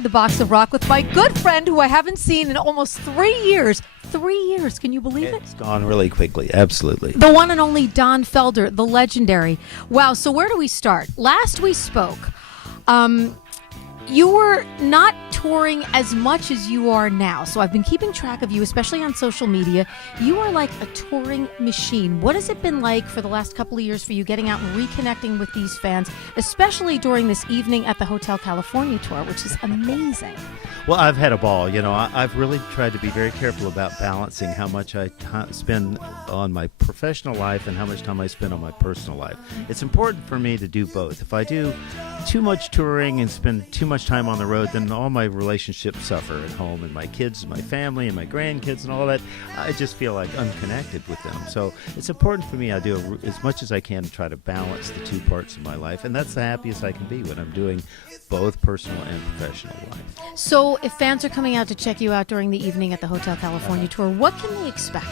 inside the box of rock with my good friend who I haven't seen in almost 3 years. 3 years, can you believe it? It's gone really quickly, absolutely. The one and only Don Felder, the legendary. Wow, so where do we start? Last we spoke, you were not touring as much as you are now. So I've been keeping track of you, especially on social media. You are like a touring machine. What has it been like for the last couple of years for you getting out and reconnecting with these fans, especially during this evening at the Hotel California tour, which is amazing? Well, I've had a ball. You know, I've really tried to be very careful about balancing how much I spend on my professional life and how much time I spend on my personal life. It's important for me to do both. If I do too much touring and spend too much time on the road, then all my relationships suffer at home, and my kids and my family and my grandkids and all that. I just feel like unconnected with them. So it's important for me. I do as much as I can to try to balance the two parts of my life, and that's the happiest I can be when I'm doing both personal and professional life. So if fans are coming out to check you out during the evening at the Hotel California tour, what can they expect?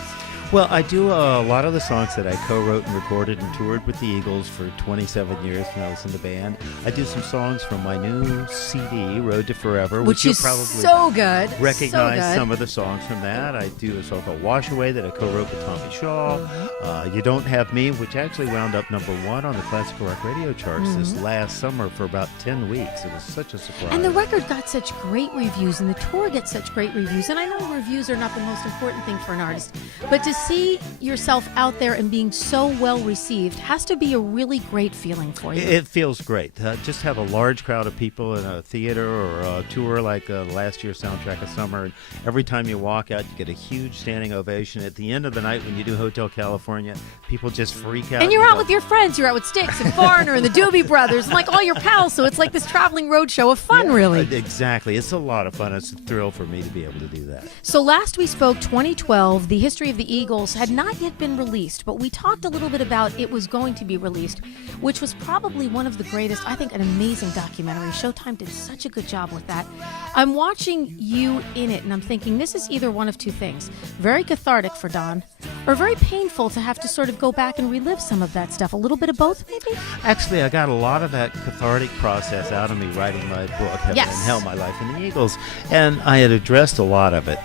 Well, I do a lot of the songs that I co-wrote and recorded and toured with the Eagles for 27 years when I was in the band. I do some songs from my new CD, Road to Forever, which you'll is probably so good. recognize some of the songs from that. I do a song called Wash Away that I co-wrote with Tommy Shaw. You Don't Have Me, which actually wound up #1 on the classical rock radio charts this last summer for about 10 weeks. It was such a surprise. And the record got such great reviews, and the tour gets such great reviews. And I know reviews are not the most important thing for an artist, but to see yourself out there and being so well received has to be a really great feeling for you. It feels great. Just have a large crowd of people in a theater or a tour like last year's Soundtrack of Summer. And every time you walk out, you get a huge standing ovation. At the end of the night when you do Hotel California, people just freak out. And you're out with your friends. You're out with Styx and Foreigner and the Doobie Brothers and like all your pals. So it's like this traveling road show of fun, really. Exactly. It's a lot of fun. It's a thrill for me to be able to do that. So last we spoke, 2012, the history of the Eagles had not yet been released, but we talked a little bit about it was going to be released, which was probably one of the greatest, I think, an amazing documentary. Showtime did such a good job with that. I'm watching you in it, and I'm thinking this is either one of two things. Very cathartic for Don, or very painful to have to sort of go back and relive some of that stuff. A little bit of both, maybe? Actually, I got a lot of that cathartic process out of me writing my book, Heaven and Hell, My Life in the Eagles, and I had addressed a lot of it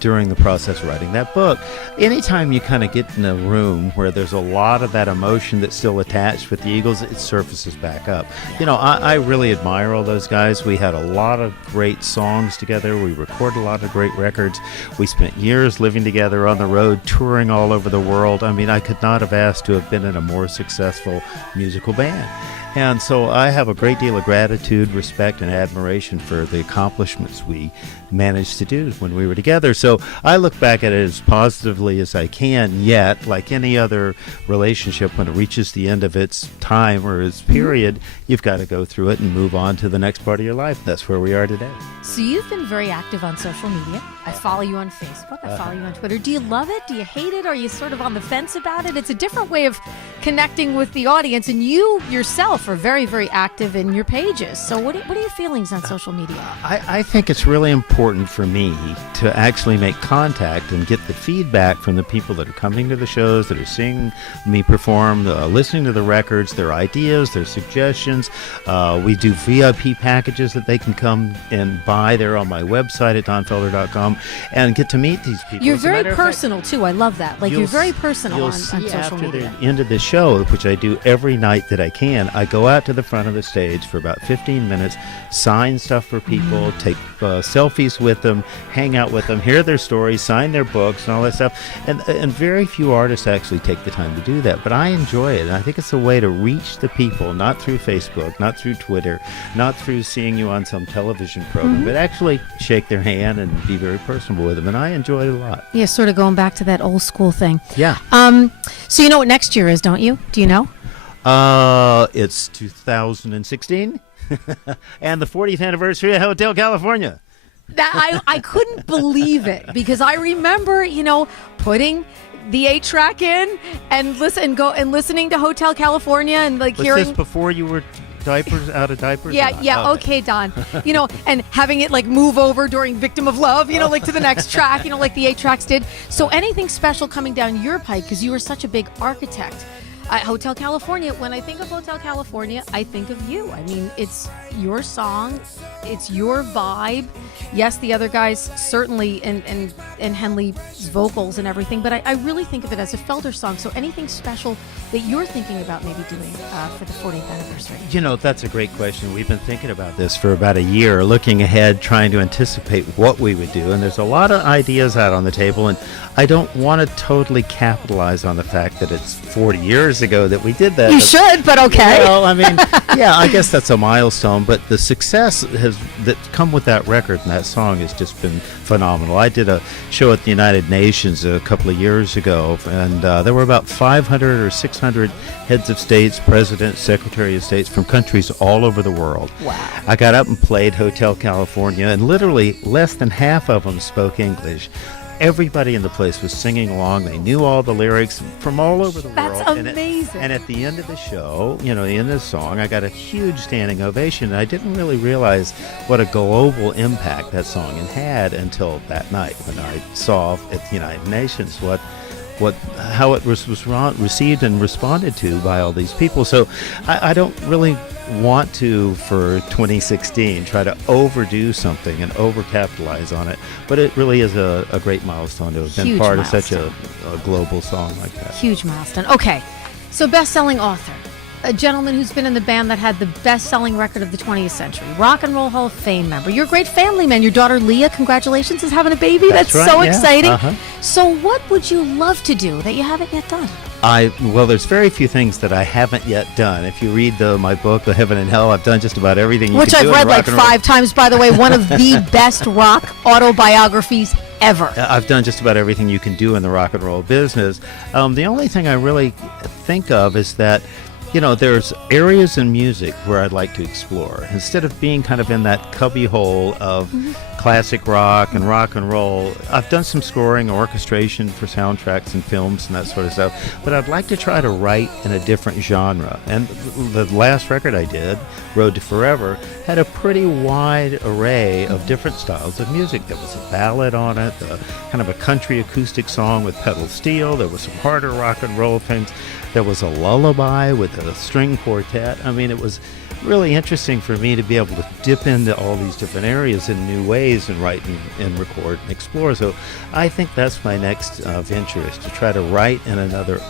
during the process of writing that book. Anytime you kind of get in a room where there's a lot of that emotion that's still attached with the Eagles, it surfaces back up. You know, I really admire all those guys. We had a lot of great songs together. We recorded a lot of great records. We spent years living together on the road, touring all over the world. I mean, I could not have asked to have been in a more successful musical band. And so I have a great deal of gratitude, respect, and admiration for the accomplishments we managed to do when we were together. So I look back at it as positively as I can, yet, like any other relationship, when it reaches the end of its time or its period, you've got to go through it and move on to the next part of your life. That's where we are today. So you've been very active on social media. I follow you on Facebook. I follow you on Twitter. Do you love it? Do you hate it? Are you sort of on the fence about it? It's a different way of connecting with the audience, and you yourself are very, very active in your pages. So what are your feelings on social media? I think it's really important for me to actually make contact and get the feedback from the people that are coming to the shows, that are seeing me perform, listening to the records, their ideas, their suggestions. We do VIP packages that they can come and buy. They're on my website at donfelder.com and get to meet these people. You're very personal, too. I love that. Like, you're very personal on social media. After the end of the show, which I do every night that I can, I go out to the front of the stage for about 15 minutes, sign stuff for people, take selfies with them, hang out with them, hear their stories, sign their books, and all that stuff. And very few artists actually take the time to do that. But I enjoy it, and I think it's a way to reach the people, not through Facebook, not through Twitter, not through seeing you on some television program, but actually shake their hand and be very personable with them. And I enjoy it a lot. Yeah, sort of going back to that old school thing. Yeah. So you know what next year is, don't you? Do you know? It's 2016 and the 40th anniversary of Hotel California. That I couldn't believe it, because I remember, putting the 8-track in and listening to Hotel California and like Was hearing this before you were out of diapers? Yeah, okay, Don. And having it like move over during Victim of Love, like to the next track, like the 8 tracks did. So anything special coming down your pipe, because you were such a big architect. Hotel California. When I think of Hotel California, I think of you. I mean, it's your song, it's your vibe. Yes, the other guys certainly, and Henley's vocals and everything, but I really think of it as a Felder song. So anything special that you're thinking about maybe doing for the 40th anniversary? You know, that's a great question. We've been thinking about this for about a year, looking ahead, trying to anticipate what we would do. And there's a lot of ideas out on the table, and I don't want to totally capitalize on the fact that it's 40 years ago that we did that. You should, but okay. Well, I mean, yeah, I guess that's a milestone, but the success that's come with that record and that song has just been phenomenal. I did a show at the United Nations a couple of years ago, and there were about 500 or 600 heads of states, presidents, secretary of states from countries all over the world. Wow. I got up and played Hotel California, and literally less than half of them spoke English. Everybody in the place was singing along. They knew all the lyrics from all over the world. That's amazing. And at the end of the show, you know, in this song, I got a huge standing ovation. And I didn't really realize what a global impact that song had until that night when I saw at the United Nations how it was received and responded to by all these people. So I don't really want to, for 2016, try to overdo something and overcapitalize on it, but it really is a great milestone to have been part of such a global song like that. Huge milestone. Okay, so best-selling author, a gentleman who's been in the band that had the best-selling record of the 20th century, Rock and Roll Hall of Fame member. You're a great family man. Your daughter Leah, congratulations, is having a baby. That's right, so yeah. exciting. Uh-huh. So what would you love to do that you haven't yet done? Well, there's very few things that I haven't yet done. If you read my book, The Heaven and Hell, I've done just about everything you Which can I've do read in like rock and roll. 5 times, by the way. One of the best rock autobiographies ever. I've done just about everything you can do in the rock and roll business. The only thing I really think of is that, you know, there's areas in music where I'd like to explore. Instead of being kind of in that cubby hole of classic rock and roll, I've done some scoring, orchestration for soundtracks and films and that sort of stuff, but I'd like to try to write in a different genre. And the last record I did, Road to Forever, had a pretty wide array of different styles of music. There was a ballad on it, kind of a country acoustic song with pedal steel. There was some harder rock and roll things. There was a lullaby with a string quartet. I mean, it was really interesting for me to be able to dip into all these different areas in new ways and write and record and explore. So I think that's my next venture, is to try to write in another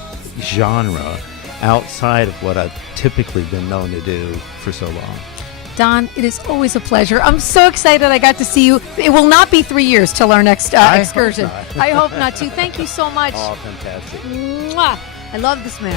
genre outside of what I've typically been known to do for so long. Don, it is always a pleasure. I'm so excited I got to see you. It will not be 3 years till our next excursion. I hope not too. Thank you so much. Oh, fantastic. Mwah. I love this man.